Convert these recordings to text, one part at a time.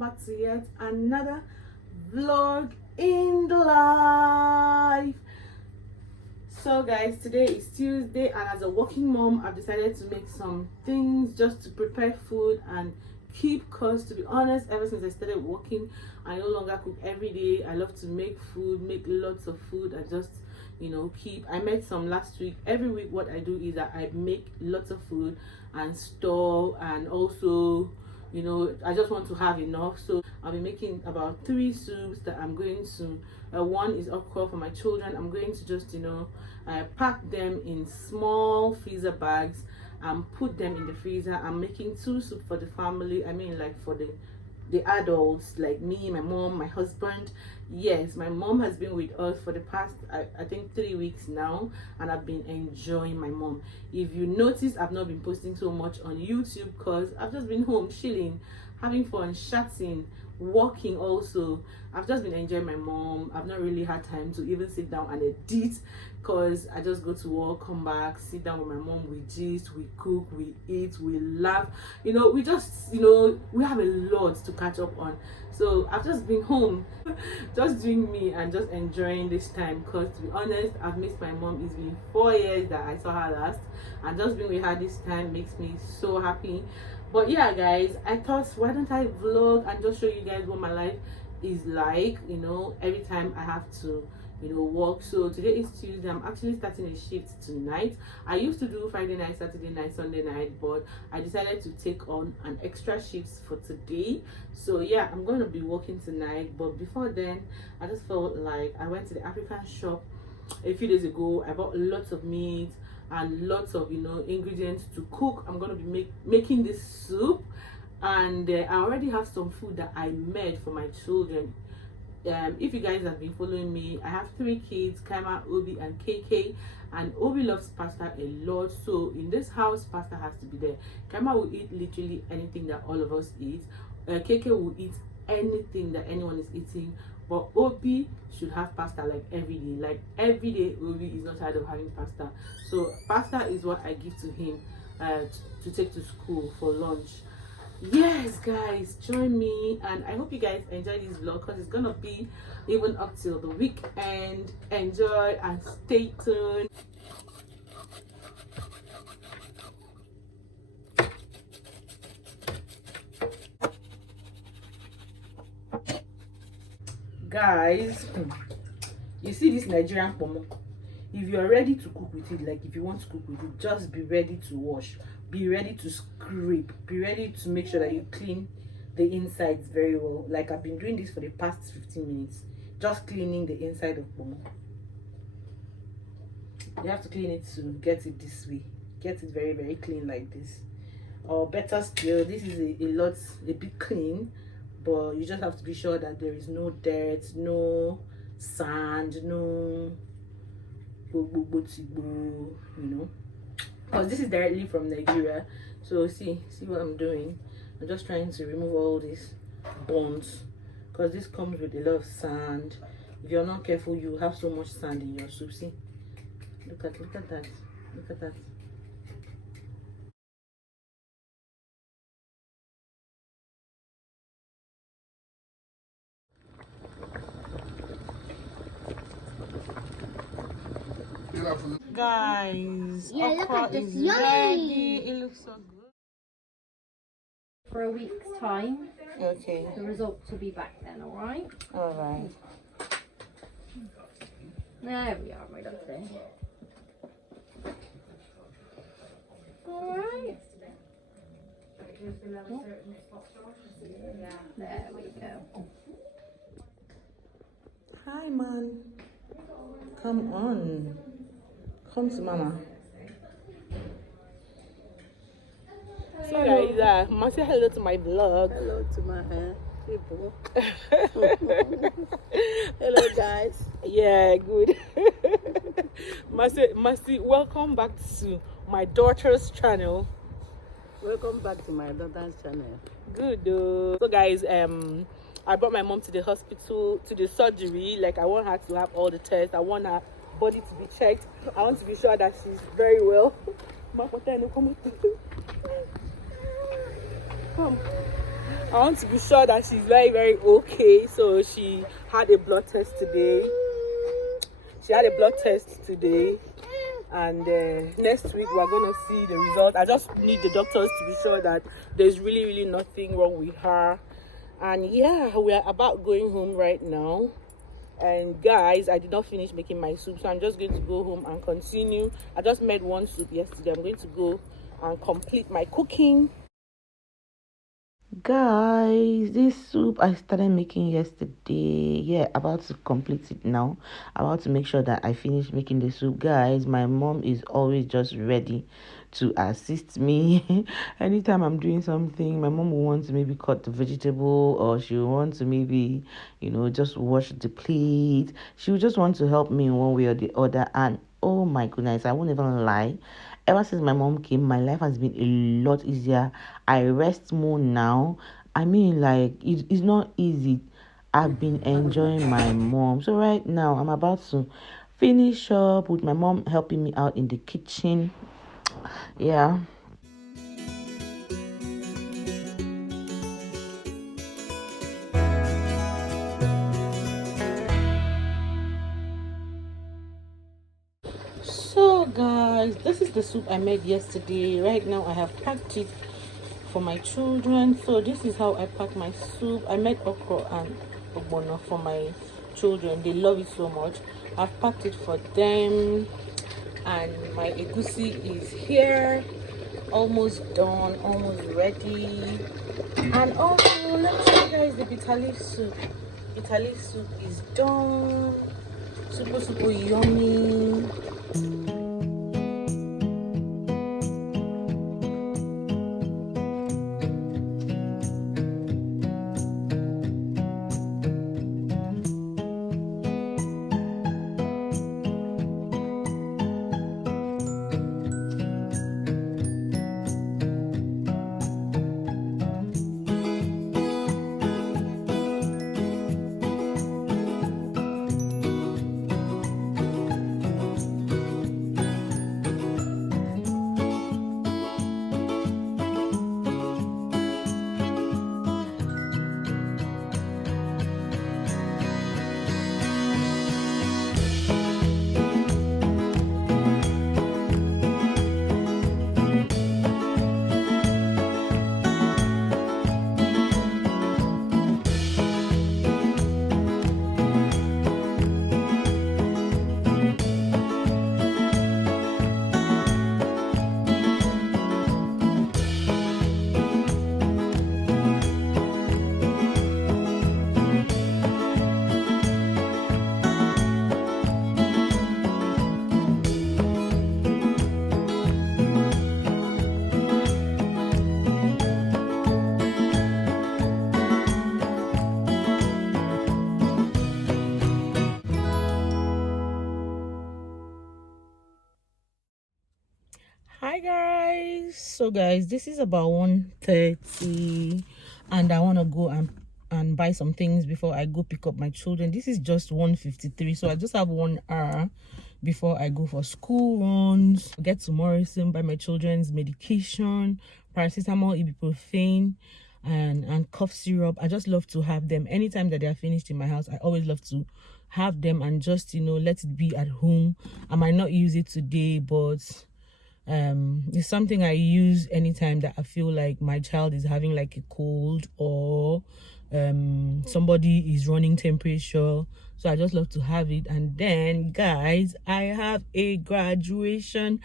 back to yet another vlog in the life. So guys, today is Tuesday, and as a working mom, I've decided to make some things just to prepare food and keep, because to be honest, ever since I started working, I no longer cook every day. I love to make food, make lots of food, and just keep. I made some last week. Every week what I do is that I make lots of food and store, and also I just want to have enough. So I'll be making about 3 soups that I'm going to one is okra for my children. I'm going to just pack them in small freezer bags and put them in the freezer. I'm making 2 soup for the family, I mean like for the adults, like me, my mom, my husband. Yes, my mom has been with us for the past I think 3 weeks now, and I've been enjoying my mom. If you notice, I've not been posting so much on YouTube because I've just been home chilling, having fun, chatting, working. Also, I've just been enjoying my mom. I've not really had time to even sit down and edit because I just go to work, come back, sit down with my mom, we gist, we cook, we eat, we laugh, we just we have a lot to catch up on. So I've just been home just doing me and just enjoying this time, because to be honest, I've missed my mom. It's been 4 years that I saw her last, and just being with her this time makes me so happy. But yeah guys, I thought, why don't I vlog and just show you guys what my life is like, every time I have to work. So today is Tuesday. I'm actually starting a shift tonight. I used to do Friday night, Saturday night, Sunday night, but I decided to take on an extra shift for today. So yeah, I'm going to be working tonight. But before then, I just felt like I went to the African shop a few days ago. I bought lots of meat and lots of ingredients to cook. I'm going to be making this soup, and I already have some food that I made for my children. If you guys have been following me, I have 3 kids, Kaima, Obi and KK, and Obi loves pasta a lot. So in this house, pasta has to be there. Kaima will eat literally anything that all of us eat. KK will eat anything that anyone is eating, but Obi should have pasta like every day. Like every day, Obi is not tired of having pasta. So pasta is what I give to him to take to school for lunch. Yes guys, join me, and I hope you guys enjoy this vlog because it's gonna be even up till the weekend. Enjoy and stay tuned. Guys, you see this Nigerian pomo? If you're ready to cook with it, like if you want to cook with it, just be ready to wash, be ready to scrape, be ready to make sure that you clean the insides very well. Like I've been doing this for the past 15 minutes, just cleaning the inside of pomo. You have to clean it to get it this way, get it very, very clean like this. Or better still, this is a bit clean, but you just have to be sure that there is no dirt, no sand, no because this is directly from Nigeria. So see what I'm doing. I'm just trying to remove all these bones, because this comes with a lot of sand. If you're not careful, you have so much sand in your soup. See, look at that, look at that. Guys, yeah, look at this, ready. It looks so good. For a week's time. Okay. The results will be back then, alright? Alright. There we are, right up there. Alright. There we go. Hi man. Come on. Come to mama. So guys, must say hello to my vlog. Hello to my people. Hello guys. Yeah, good. Masi, welcome back to my daughter's channel. Welcome back to my daughter's channel. Good though. So guys, I brought my mom to the hospital, to the surgery. Like I want her to have all the tests. I want her body to be checked. I want to be sure that she's very well. Come. I want to be sure that she's very, very okay. So she had a blood test today. And next week we're gonna see the result. I just need the doctors to be sure that there's really, really nothing wrong with her. And yeah, we're about going home right now. And guys, I did not finish making my soup, so I'm just going to go home and continue. I just made one soup yesterday. I'm going to go and complete my cooking. Guys, this soup I started making yesterday. Yeah, about to complete it now. About to make sure that I finish making the soup. Guys, my mom is always just ready to assist me. Anytime I'm doing something, my mom will want to maybe cut the vegetable, or she will want to maybe, just wash the plate. She will just want to help me in one way or the other. And oh my goodness, I won't even lie. Ever since my mom came, my life has been a lot easier. I rest more now. I mean, like, it's not easy. I've been enjoying my mom. So right now, I'm about to finish up with my mom helping me out in the kitchen. Yeah. So guys, this is the soup I made yesterday. Right now I have packed it for my children. So this is how I pack my soup. I made okra and ogbono for my children. They love it so much. I've packed it for them. And my egusi is here, almost done, almost ready. And also, let me show you guys the bitter leaf soup. Bitter leaf soup is done. Super yummy. Hi guys, so guys, this is about 1:30 and I want to go and buy some things before I go pick up my children. This is just 1:53, so I just have 1 hour before I go for school runs. Get to Morrison, buy my children's medication, paracetamol, ibuprofen, and cough syrup. I just love to have them anytime that they are finished in my house. I always love to have them and just let it be at home. I might not use it today, but it's something I use anytime that I feel like my child is having like a cold, or somebody is running temperature. So I just love to have it. And then guys, I have a graduation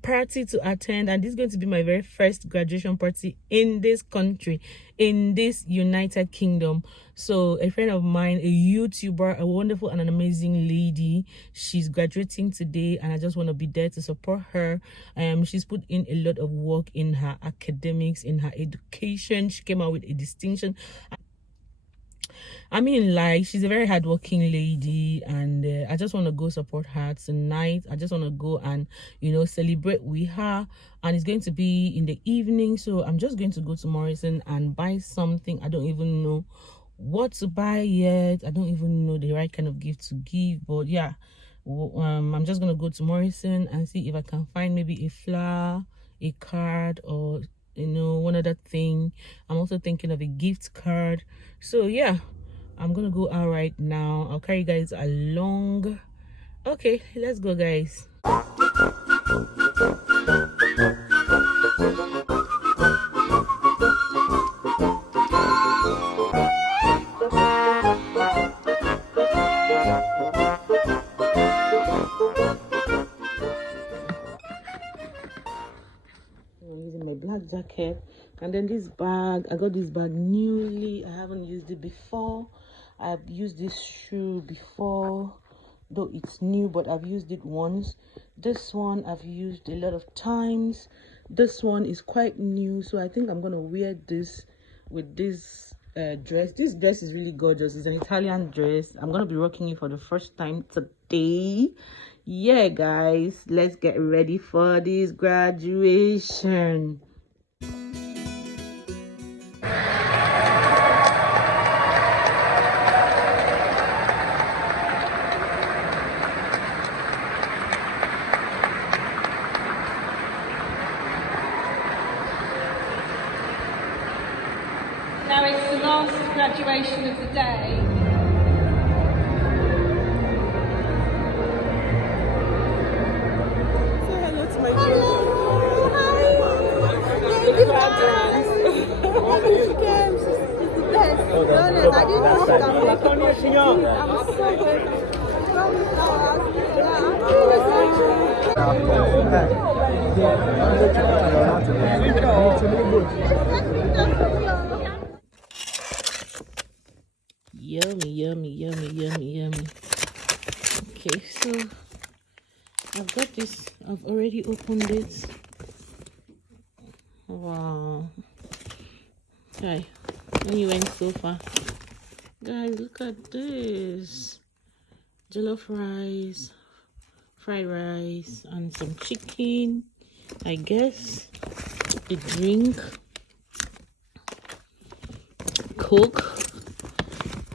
party to attend, and this is going to be my very first graduation party in this country, in this United Kingdom. So a friend of mine, a YouTuber, a wonderful and an amazing lady, she's graduating today, and I just want to be there to support her. She's put in a lot of work in her academics, in her education. She came out with a distinction. I mean, like, she's a very hardworking lady, and I just want to go support her tonight. I just want to go and celebrate with her, and it's going to be in the evening. So I'm just going to go to Morrison and buy something. I don't even know what to buy yet. I don't even know the right kind of gift to give, but yeah, I'm just gonna go to Morrison and see if I can find maybe a flower, a card, or one other thing. I'm also thinking of a gift card. So yeah, I'm gonna go out right now. I'll carry you guys along. Okay, let's go, guys. I'm using my black jacket, and then this bag. I got this bag newly. I haven't used it before. I've used this shoe before, though it's new, but I've used it once. This one I've used a lot of times. This one is quite new, so I think I'm gonna wear this with this dress. This dress is really gorgeous. It's an Italian dress. I'm gonna be rocking it for the first time today. Yeah, guys, let's get ready for this graduation. Now it's the last graduation of the day. Say hello to my Yummy, yummy, yummy, yummy, yummy. Okay, so I've got this. I've already opened it. Wow. Okay, when you went so far. Guys, look at this. Jollof rice, fried rice, and some chicken, I guess. A drink, Coke,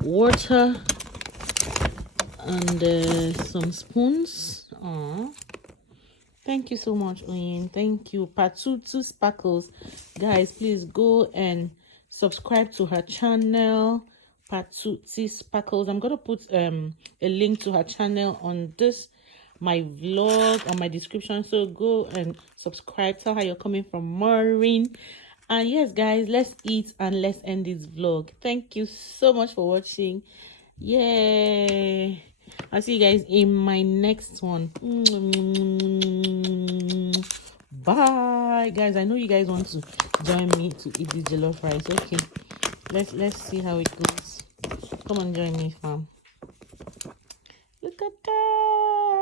water, and some spoons. Aww. Thank you so much, Oyin. Thank you. Patutu Sparkles. Guys, please go and subscribe to her channel, Patutu Sparkles. I'm gonna put a link to her channel on this my vlog on my description, so go and subscribe. Tell her you're coming from Maureen. And yes, guys, let's eat and let's end this vlog. Thank you so much for watching. Yay! I'll see you guys in my next one. Bye, guys. I know you guys want to join me to eat this jollof rice. Okay, let's see how it goes. Come on, join me, fam. Look at that.